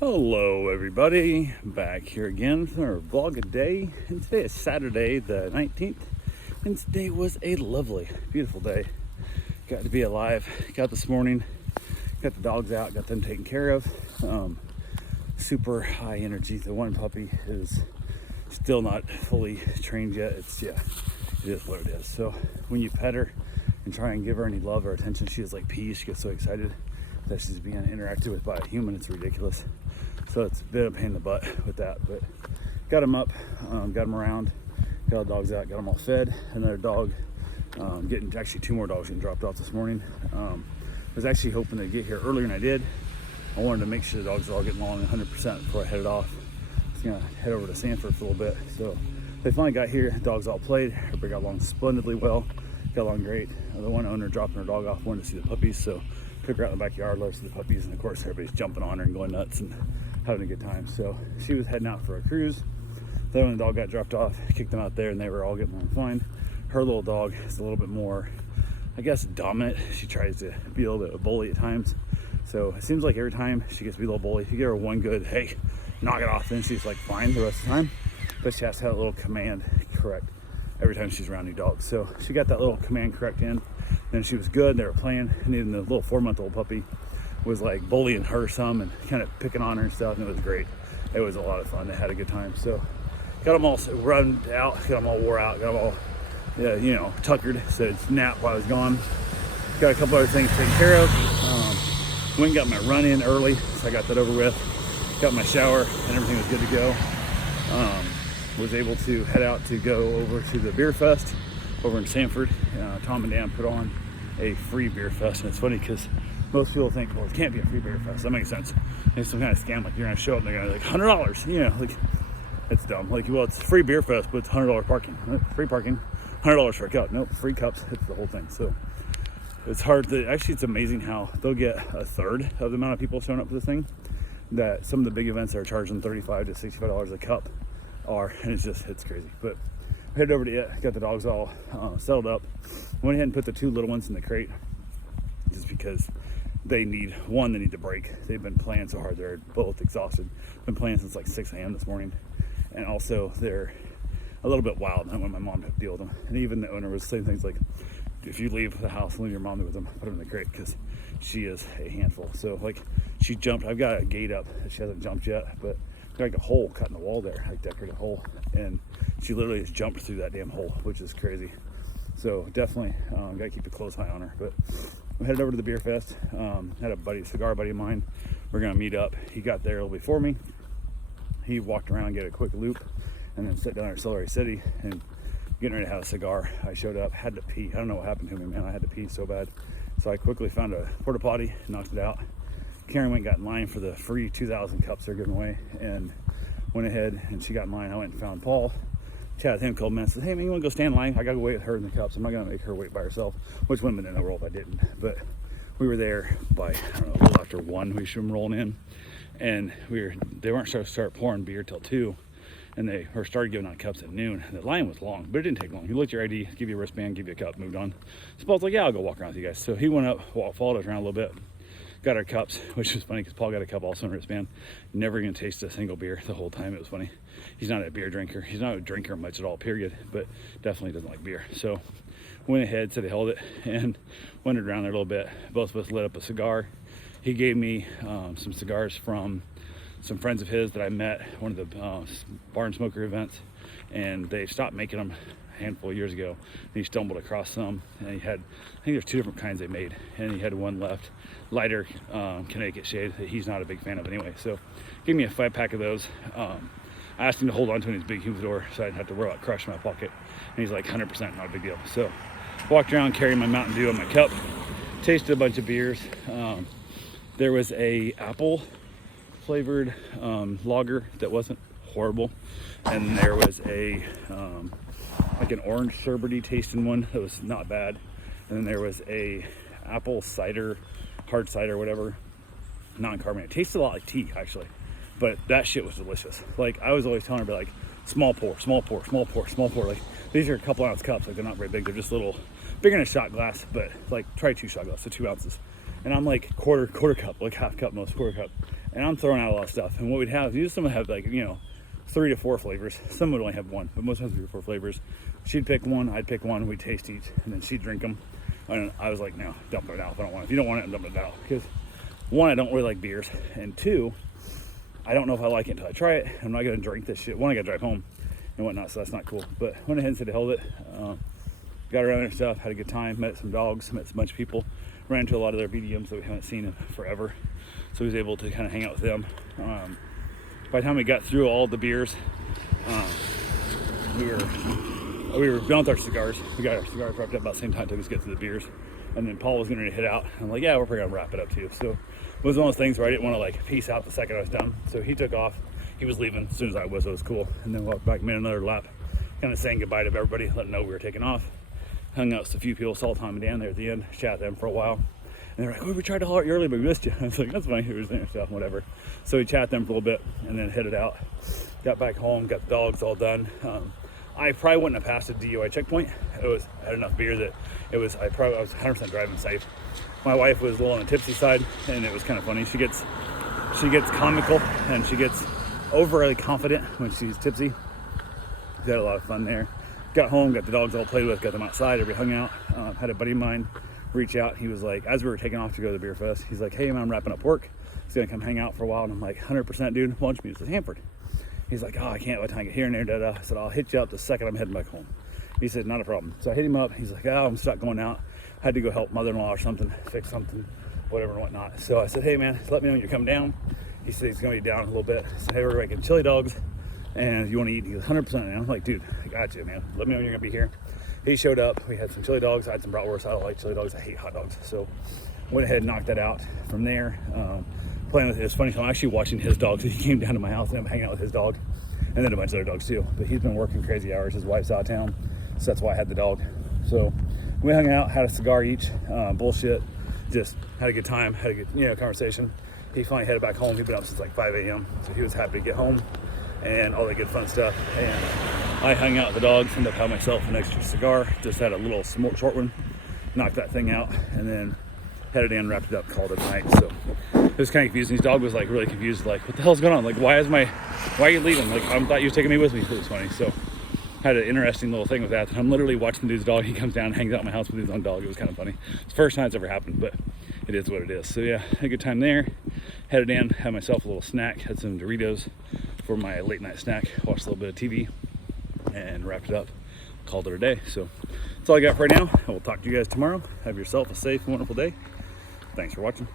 Hello everybody, back here again for our vlog a day, and today is Saturday the 19th, and today was a lovely, beautiful day. Got to be alive, got this morning, got the dogs out, got them taken care of. Super high energy. The one puppy is still not fully trained yet. It is what it is. So when you pet her and try and give her any love or attention, she is like peas. She gets so excited that she's being interacted with by a human. It's ridiculous. So it's a bit of a pain in the butt with that, but got him up, got him around, got the dogs out, got them all fed. Another dog, actually two more dogs getting dropped off this morning. I was actually hoping to get here earlier than I did. I wanted to make sure the dogs are all getting along 100% before I headed off. I was gonna head over to Sanford for a little bit. So they finally got here, dogs all played, everybody got along splendidly well, got along great. The one owner dropping her dog off, wanted to see the puppies, so took her out in the backyard, let her see the puppies, and of course everybody's jumping on her and going nuts and having a good time. So she was heading out for a cruise. Then when the dog got dropped off, kicked them out there and they were all getting along fine. Her little dog is a little bit more, I guess, dominant. She tries to be a little bit of a bully at times. So it seems like every time she gets to be a little bully, if you give her one good, hey, knock it off, then she's like fine the rest of the time. But she has to have a little command correct every time she's around new dogs. So she got that little command correct in. Then she was good, they were playing, and even the little 4-month-old puppy was like bullying her some and kind of picking on her and stuff, and it was great. It was a lot of fun. They had a good time. So got them all run out, got them all wore out, got them all, tuckered, so it's nap while I was gone. Got a couple other things taken care of. Went and got my run in early, so I got that over with. Got my shower, and everything was good to go. Was able to head out to go over to the beer fest over in Sanford. Tom and Dan put on a free beer fest, and it's funny because most people think, well, it can't be a free beer fest. That makes sense. It's some kind of scam, like you're gonna show up and they're gonna be like $100, like it's dumb. Like, well, it's a free beer fest, but it's $100 parking. Free parking, $100 for a cup. Nope, free cups. It's the whole thing. So it's hard to, actually it's amazing how they'll get a third of the amount of people showing up for this thing that some of the big events that are charging $35 to $65 a cup are, and it's crazy. But I headed over to it, got the dogs all settled up, went ahead and put the two little ones in the crate just because they need to break. They've been playing so hard, they're both exhausted. Been playing since like 6 a.m. this morning, and also they're a little bit wild, and I want my mom to deal with them. And even the owner was saying things like, if you leave the house, leave your mom with them, put them in the crate, because she is a handful. So like, she jumped, I've got a gate up that she hasn't jumped yet, but like a hole cut in the wall there, like decorated hole, and she literally just jumped through that damn hole, which is crazy. So definitely gotta keep a close eye on her. But we headed over to the beer fest. Had a cigar buddy of mine. We're gonna meet up. He got there a little before me. He walked around, get a quick loop, and then sit down at Celery City and getting ready to have a cigar. I showed up, had to pee. I don't know what happened to me, man. I had to pee so bad. So I quickly found a porta potty, knocked it out. Karen went and got in line for the free 2,000 cups they're giving away, and went ahead and she got in line. I went and found Paul, chatted with him a couple minutes, said, hey man, you want to go stand in line? I got to wait with her in the cups. I'm not going to make her wait by herself, which wouldn't have been in the world if I didn't. But we were there by, I don't know, a little after 1, we should have been rolling in, and they weren't supposed to start pouring beer till 2, and they started giving out cups at noon. The line was long, but it didn't take long. You looked at your ID, give you a wristband, give you a cup, moved on. So Paul's like, yeah, I'll go walk around with you guys. So he went up, followed us around a little bit, got our cups, which was funny because Paul got a cup also in a wristband. Never gonna taste a single beer the whole time. It was funny. He's not a beer drinker. He's not a drinker much at all, period, but definitely doesn't like beer. So went ahead, said he held it, and wandered around there a little bit. Both of us lit up a cigar. He gave me some cigars from some friends of his that I met at one of the barn smoker events, and they stopped making them a handful of years ago, and he stumbled across some, and he had, I think there's 2 different kinds they made, and he had one left, lighter Connecticut shade that he's not a big fan of anyway. So gave me a 5-pack of those. I asked him to hold on to it in his big humidor so I didn't have to worry about crushing my pocket, and he's like 100% not a big deal. So walked around carrying my Mountain Dew in my cup, tasted a bunch of beers. There was a apple flavored lager that wasn't horrible, and there was a like an orange sherbety tasting one that was not bad, and then there was a apple cider, hard cider, whatever, non-carbonated. It tasted a lot like tea actually, but that shit was delicious. Like, I was always telling her, like, small pour, small pour, small pour, small pour. Like, these are a couple ounce cups. Like, they're not very big. They're just little, bigger than a shot glass, but like, try 2 shot glasses, so 2 ounces. And I'm like quarter cup, like half cup most, quarter cup. And I'm throwing out a lot of stuff. And what we'd have, some would have like, 3 to 4 flavors. Some would only have one, but most times 3 to 4 flavors. She'd pick one, I'd pick one, we'd taste each, and then she'd drink them. And I was like, no, dump it out if I don't want it. If you don't want it, dump it out. Because one, I don't really like beers. And two, I don't know if I like it until I try it. I'm not going to drink this shit. One, I got to drive home and whatnot, so that's not cool. But went ahead and said to held it. Got around and stuff, had a good time, met some dogs, met a bunch of people, ran into a lot of their BDMs that we haven't seen in forever. So he was able to kind of hang out with them. By the time we got through all the beers, we were done with our cigars. We got our cigars wrapped up about the same time it took us to get through the beers. And then Paul was going to head out. I'm like, yeah, we're probably going to wrap it up too. So it was one of those things where I didn't want to like peace out the second I was done. So he took off. He was leaving as soon as I was, so it was cool. And then walked back, made another lap, kind of saying goodbye to everybody, letting them know we were taking off. Hung out with a few people, saw Tom and Dan there at the end, chat with them for a while. And they're like, oh, we tried to holler at you early, but we missed you. I was like, that's fine, we were doing stuff, whatever. So we chatted with them for a little bit and then headed out. Got back home, got the dogs all done. I probably wouldn't have passed a DUI checkpoint. I had enough beer that I was 100% driving safe. My wife was a little on the tipsy side, and it was kind of funny. She gets comical and she gets overly confident when she's tipsy. We had a lot of fun there. Got home, got the dogs all played with, got them outside, everybody hung out. Had a buddy of mine reach out. He was like, as we were taking off to go to the beer fest, he's like, hey man, I'm wrapping up work. He's gonna come hang out for a while. And I'm like, 100% dude, lunch meet at Hanford. He's like, oh, I can't let time get here and there, da-da. I said, I'll hit you up the second I'm heading back home. He said, not a problem. So I hit him up. He's like, oh, I'm stuck going out. Had to go help mother-in-law or something, fix something, whatever and whatnot. So I said, hey man, let me know when you come down. He said he's gonna be down a little bit. I said, hey, we're making chili dogs and you wanna eat? He goes, 100%. And I'm like, dude, I got you, man. Let me know when you're gonna be here. He showed up. We had some chili dogs. I had some bratwurst. I don't like chili dogs. I hate hot dogs. So went ahead and knocked that out. From there, playing with it. It was funny. So I'm actually watching his dog. So he came down to my house and I'm hanging out with his dog. And then a bunch of other dogs too. But he's been working crazy hours. His wife's out of town. So that's why I had the dog. So we hung out, had a cigar each, bullshit. Just had a good time, had a good conversation. He finally headed back home. He'd been up since like 5 a.m. So he was happy to get home and all that good fun stuff. And I hung out with the dogs, ended up having myself an extra cigar. Just had a little short one, knocked that thing out, and then headed in, wrapped it up, called it a night. So it was kind of confusing. His dog was like really confused, like, what the hell's going on? Like, why are you leaving? Like, I thought you were taking me with me. It was funny. So had an interesting little thing with that. I'm literally watching the dude's dog. He comes down and hangs out in my house with his own dog. It was kind of funny. It's the first time it's ever happened, but it is what it is. So yeah, had a good time there. Headed in, had myself a little snack, had some Doritos for my late night snack, watched a little bit of TV, and wrapped it up. Called it a day. So that's all I got for right now. I will talk to you guys tomorrow. Have yourself a safe and wonderful day. Thanks for watching.